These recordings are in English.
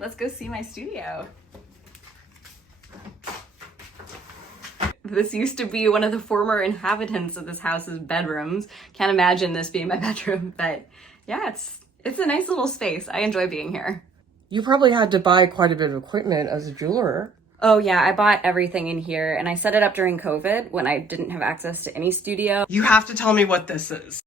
Let's go see my studio. This used to be one of the former inhabitants of this house's bedrooms. Can't imagine this being my bedroom, but yeah, it's a nice little space. I enjoy being here. You probably had to buy quite a bit of equipment as a jeweler. Oh yeah, I bought everything in here and I set it up during COVID when I didn't have access to any studio. You have to tell me what this is.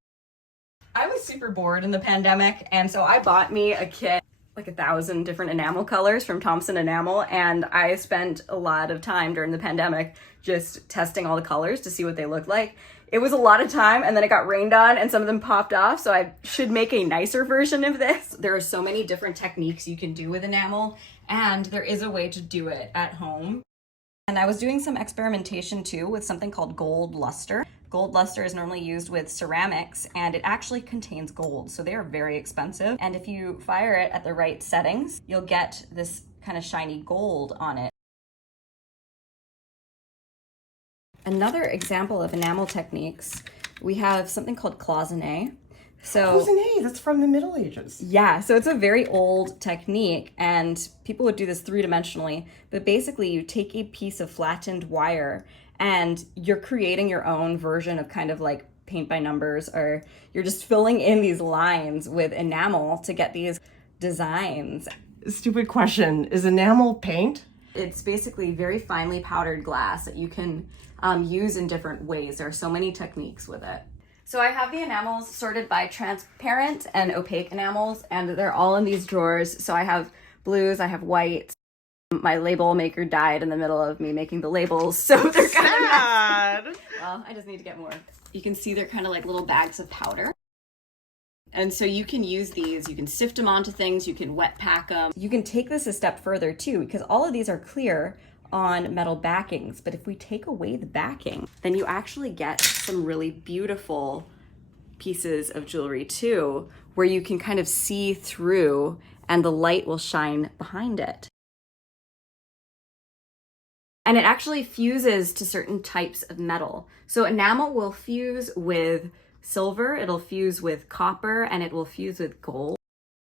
I was super bored in the pandemic, and so I bought me a kit, like 1,000 different enamel colors from Thompson Enamel, and I spent a lot of time during the pandemic just testing all the colors to see what they look like. It was a lot of time, and then it got rained on and some of them popped off, so I should make a nicer version of this. There are so many different techniques you can do with enamel, and there is a way to do it at home. And I was doing some experimentation too with something called gold luster. Gold luster is normally used with ceramics and it actually contains gold, so they are very expensive. And if you fire it at the right settings, you'll get this kind of shiny gold on it. Another example of enamel techniques, we have something called cloisonné. Cloisonné, that's from the Middle Ages. Yeah, so it's a very old technique and people would do this three-dimensionally, but basically you take a piece of flattened wire and you're creating your own version of kind of like paint by numbers, or you're just filling in these lines with enamel to get these designs. Stupid question, is enamel paint? It's basically very finely powdered glass that you can use in different ways. There are so many techniques with it. So I have the enamels sorted by transparent and opaque enamels, and they're all in these drawers. So I have blues, I have whites. My label maker died in the middle of me making the labels, so they're kind of sad. Well, I just need to get more. You can see they're kind of like little bags of powder. And so you can use these, you can sift them onto things, you can wet pack them. You can take this a step further too, because all of these are clear on metal backings, but if we take away the backing, then you actually get some really beautiful pieces of jewelry too, where you can kind of see through and the light will shine behind it. And it actually fuses to certain types of metal. So enamel will fuse with silver, it'll fuse with copper, and it will fuse with gold.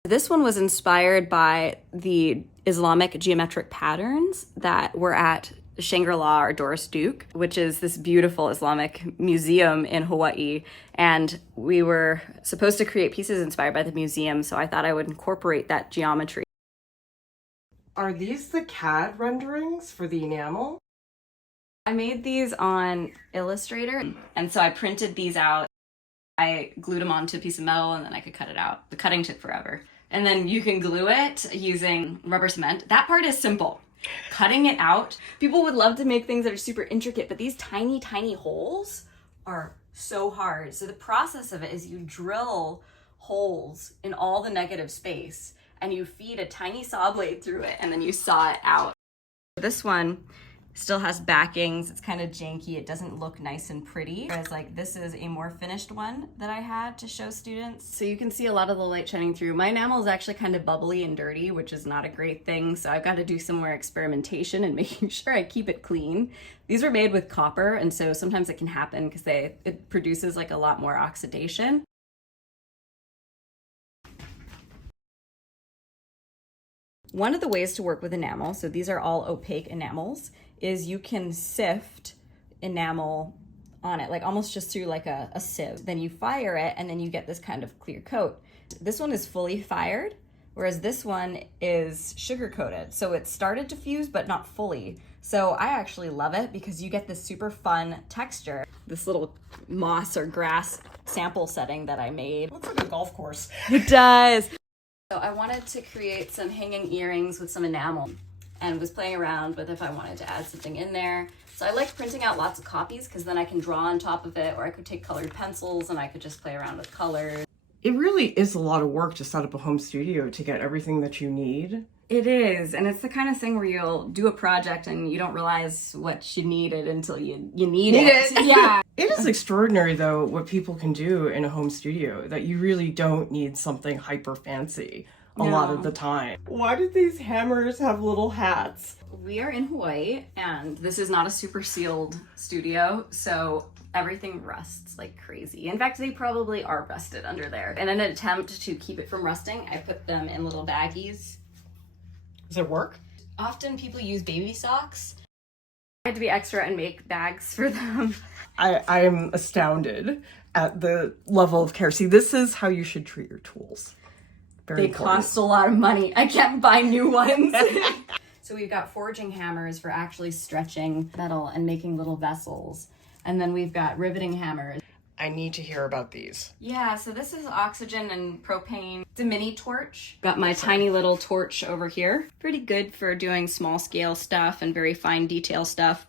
This one was inspired by the Islamic geometric patterns that were at Shangri-La or Doris Duke, which is this beautiful Islamic museum in Hawaii. And we were supposed to create pieces inspired by the museum, so I thought I would incorporate that geometry. Are these the CAD renderings for the enamel? I made these on Illustrator, and so I printed these out. I glued them onto a piece of metal and then I could cut it out. The cutting took forever. And then you can glue it using rubber cement. That part is simple. Cutting it out, people would love to make things that are super intricate, but these tiny, tiny holes are so hard. So the process of it is you drill holes in all the negative space and you feed a tiny saw blade through it and then you saw it out. This one still has backings. It's kind of janky. It doesn't look nice and pretty. Whereas like this is a more finished one that I had to show students. So you can see a lot of the light shining through. My enamel is actually kind of bubbly and dirty, which is not a great thing. So I've got to do some more experimentation and making sure I keep it clean. These were made with copper, and so sometimes it can happen because it produces like a lot more oxidation. One of the ways to work with enamel, so these are all opaque enamels, is you can sift enamel on it, like almost just through like a sieve. Then you fire it and then you get this kind of clear coat. This one is fully fired, whereas this one is sugar coated. So it started to fuse, but not fully. So I actually love it because you get this super fun texture. This little moss or grass sample setting that I made. Looks like a golf course. It does. So I wanted to create some hanging earrings with some enamel and was playing around with if I wanted to add something in there. So I like printing out lots of copies because then I can draw on top of it, or I could take colored pencils and I could just play around with colors. It really is a lot of work to set up a home studio to get everything that you need. It is, and it's the kind of thing where you'll do a project and you don't realize what you needed until you need it. Yeah. It is extraordinary though what people can do in a home studio, that you really don't need something hyper fancy a lot of the time. Why do these hammers have little hats? We are in Hawaii and this is not a super sealed studio, so everything rusts like crazy. In fact, they probably are rusted under there. In an attempt to keep it from rusting, I put them in little baggies Does it work? Often people use baby socks. I had to be extra and make bags for them. I am astounded at the level of care. See, this is how you should treat your tools. Very They important. cost a lot of money. I can't buy new ones. So we've got forging hammers for actually stretching metal and making little vessels. And then we've got riveting hammers. I need to hear about these. Yeah, so this is oxygen and propane. It's a mini torch. Got my tiny little torch over here. Pretty good for doing small scale stuff and very fine detail stuff.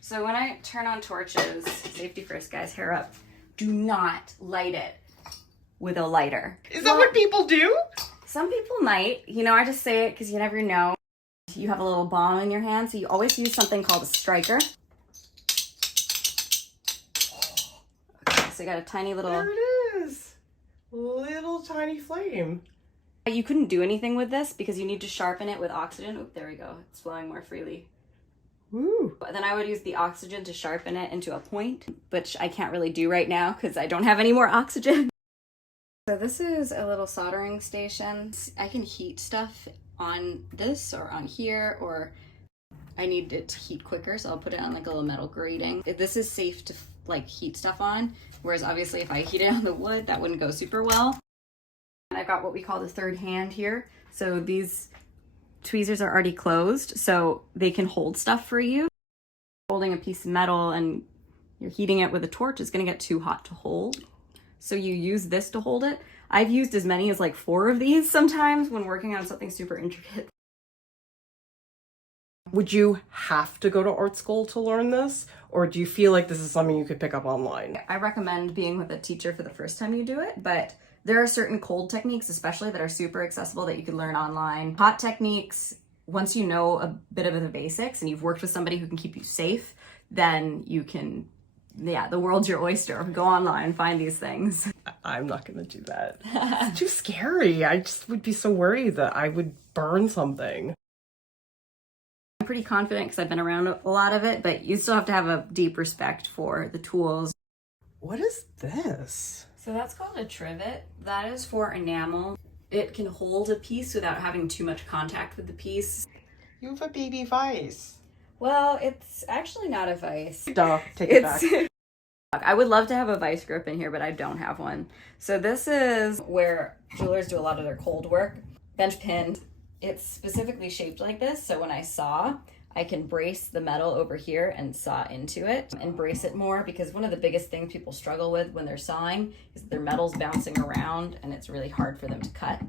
So when I turn on torches, safety first guys, hair up, do not light it with a lighter. Is that what people do? Some people might. You know, I just say it because you never know. You have a little bomb in your hand, so you always use something called a striker. Okay, so you got a tiny little... There it is. Little tiny flame. You couldn't do anything with this because you need to sharpen it with oxygen. Oh, there we go. It's flowing more freely. Woo. But then I would use the oxygen to sharpen it into a point, which I can't really do right now because I don't have any more oxygen. So this is a little soldering station. I can heat stuff on this or on here, or I need it to heat quicker, so I'll put it on like a little metal grating. This is safe to like heat stuff on, whereas obviously if I heat it on the wood, that wouldn't go super well. And I've got what we call the third hand here. So these tweezers are already closed, so they can hold stuff for you. Holding a piece of metal and you're heating it with a torch is gonna get too hot to hold. So you use this to hold it. I've used as many as like 4 of these sometimes when working on something super intricate. Would you have to go to art school to learn this? Or do you feel like this is something you could pick up online? I recommend being with a teacher for the first time you do it, but there are certain cold techniques especially that are super accessible that you can learn online. Hot techniques, once you know a bit of the basics and you've worked with somebody who can keep you safe, then you can, yeah, the world's your oyster. Go online, find these things. I'm not gonna do that. It's too scary. I just would be so worried that I would burn something. I'm pretty confident because I've been around a lot of it, but you still have to have a deep respect for the tools. What is this? So that's called a trivet. That is for enamel. It can hold a piece without having too much contact with the piece. You have a baby vise. Well, it's actually not a vise. Duh, take it back. I would love to have a vice grip in here, but I don't have one. So this is where jewelers do a lot of their cold work. Bench pin. It's specifically shaped like this, so when I saw, I can brace the metal over here and saw into it and brace it more, because one of the biggest things people struggle with when they're sawing is their metal's bouncing around and it's really hard for them to cut.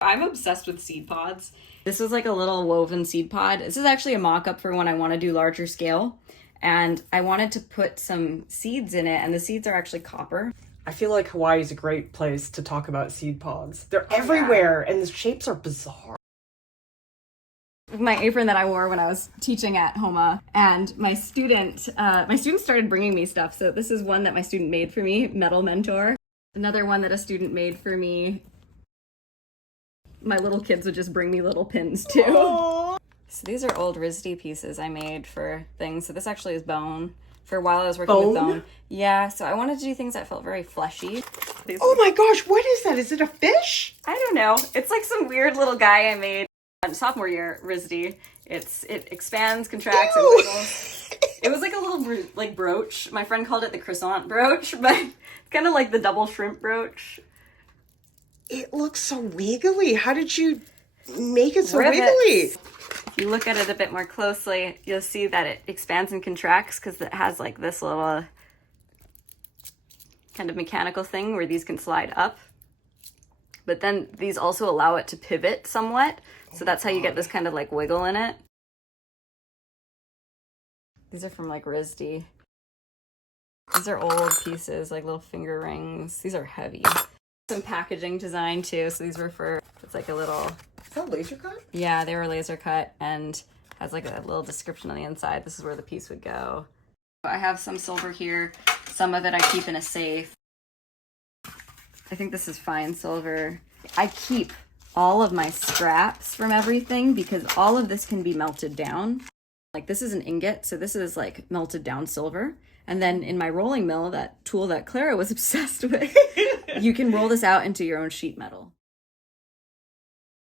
I'm obsessed with seed pods. This is like a little woven seed pod. This is actually a mock-up for when I want to do larger scale. And I wanted to put some seeds in it, and the seeds are actually copper. I feel like Hawaii is a great place to talk about seed pods. They're everywhere, and the shapes are bizarre. My apron that I wore when I was teaching at Homa, and my students started bringing me stuff. So this is one that my student made for me, Metal Mentor. Another one that a student made for me. My little kids would just bring me little pins too. Aww. So these are old RISD pieces I made for things. So this actually is bone. For a while I was working with bone. Yeah, so I wanted to do things that felt very fleshy. Oh my gosh, what is that? Is it a fish? I don't know. It's like some weird little guy I made sophomore year RISD. It expands, contracts, and wiggles. It was like a little like brooch. My friend called it the croissant brooch, but it's kind of like the double shrimp brooch. It looks so wiggly. How did you make it so Rivets. wiggly? If you look at it a bit more closely, you'll see that it expands and contracts because it has like this little kind of mechanical thing where these can slide up. But then these also allow it to pivot somewhat. So that's how you get this kind of like wiggle in it. These are from like RISD. These are old pieces, like little finger rings. These are heavy. Some packaging design too. So these were for, it's like a little... Is that laser cut? Yeah, they were laser cut and has like a little description on the inside. This is where the piece would go. I have some silver here. Some of it I keep in a safe. I think this is fine silver. I keep all of my scraps from everything because all of this can be melted down. Like this is an ingot, so this is like melted down silver. And then in my rolling mill, that tool that Clara was obsessed with, you can roll this out into your own sheet metal.